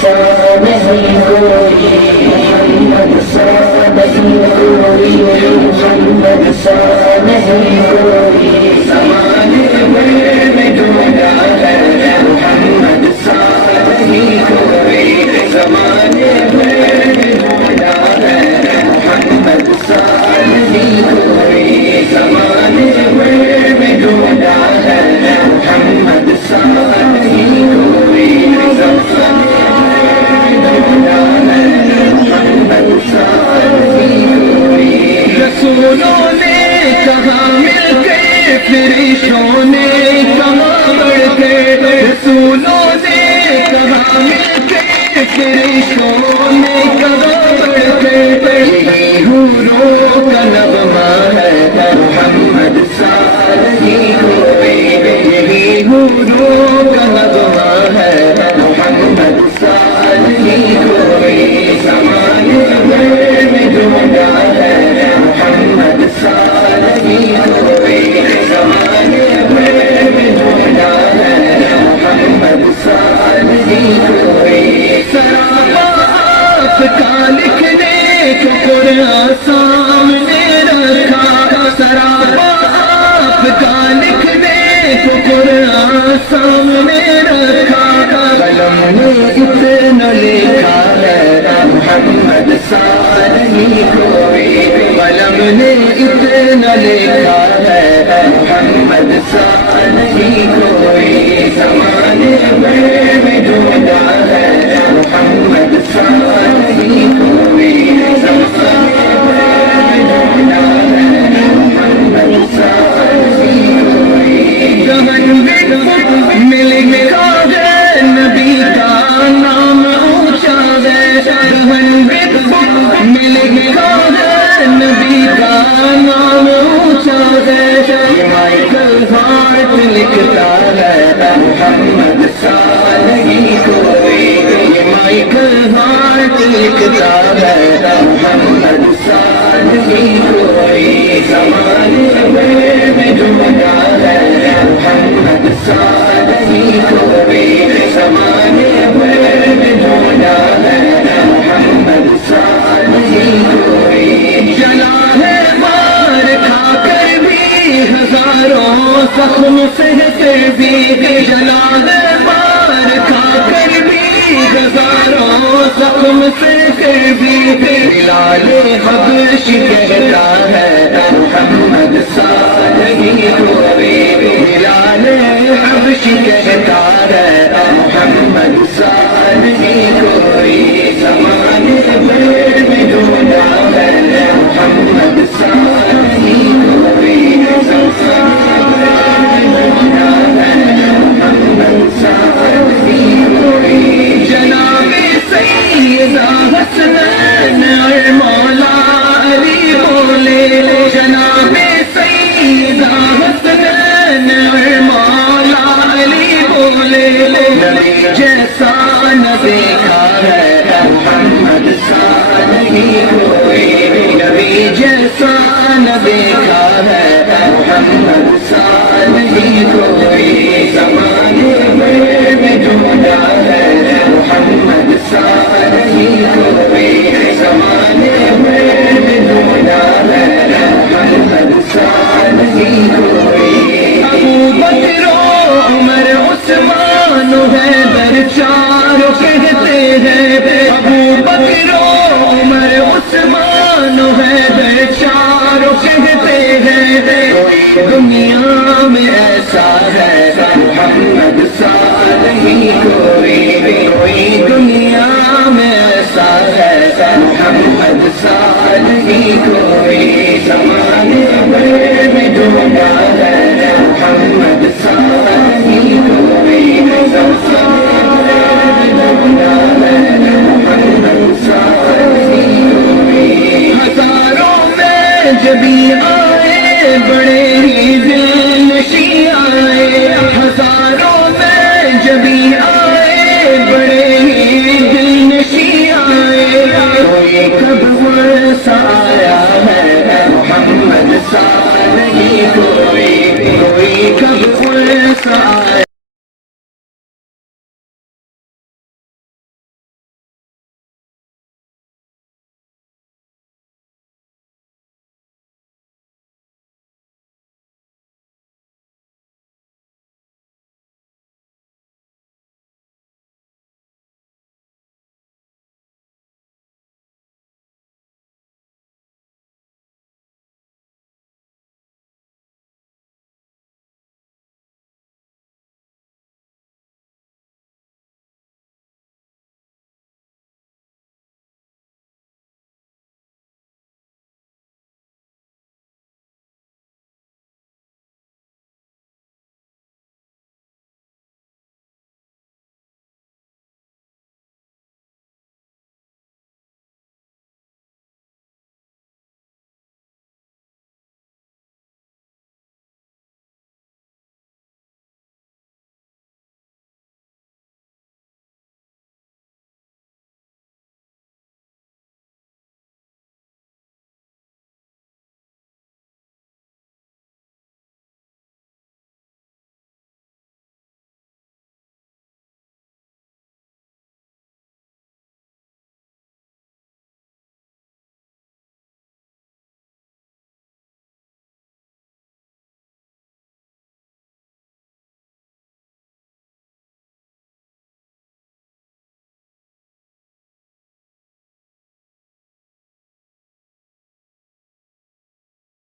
سا نہیں کوئی، محمد سا نہیں کوئی، محمد سا نہیں کوئی، زمانے میں ڈھونڈا ہے محمد سا نہیں کوئی، زمانے میں ڈھونڈا ہے محمد سا نہیں کوئی، زمانے میں ڈھونڈا ہے محمد سا نہیں کوئی، زمانے میں ڈھونڈا ہے محمد سا نہیں کوئی۔ رسولوں نے کہا مل کے، فرشتوں نے کہا بڑھ کے، رسولوں نے کہا مل کے، فرشتوں نے کہا بڑھ کے، یہی حوروں کا نغمہ ہے محمد سا نہیں کوئی، یہی حوروں کا نغمہ ہے محمد سا نہیں کوئی، زمانے میں ڈھونڈا ہے محمد سا نہیں کوئی، زمانے میں ڈھونڈا ہے محمد سا نہیں کوئی، سراپا آپ کا لکھنے کو قرآن سامنے رکھا، سراپا آپ کا لکھنے کو قرآن سامنے رکھا، قلم نے اتنا لکھا ہے محمد سا نہیں کوئی، قلم نے اتنا لکھا ہے محمد سا نہیں کوئی، زمانے میں ڈھونڈا ہے محمد سا نہیں کوئی، زمانے میں ڈھونڈا ہے محمد سا نہیں کوئی، گگن میں لکھا ہے نبی کا نام اونچا ہے، گگن میں لکھا ہے نبی کا نام اونچا ہے، یہ مائیکل ہارٹ لکھتا ہے محمد سا نہیں کوئی، یہ مائیکل ہارٹ لکھتا ہے محمد سا نہیں کوئی، زمانے میں ڈھونڈا ہے محمد سا نہیں کوئی، زمانے میں ڈھونڈا ہے محمد سا نہیں کوئی، جلا ہے مار کھا کر بھی ہزاروں زخم سہ کر بھی، جلا ہے مار کھا کر بھی ہزاروں زخم سہ کر بھی، بلال حبشی کہتا ہے محمد سا نہیں کوئی، بلال حبشی کہتا ہے محمد سا نہیں کوئی، زمانے میں ڈھونڈا ہے محمد سا نہیں کوئی، زمانے میں ڈھونڈا ہے محمد سا نہیں کوئی، جناب سیدہ حسنین اور مولا علی بولے، جناب سیدہ حسنین اور مولا علی بولے، نبی جیسا نہ دیکھا ہے محمد سا نہیں کوئی، نبی جیسا نہ دیکھا ہے محمد سا نہیں کوئی،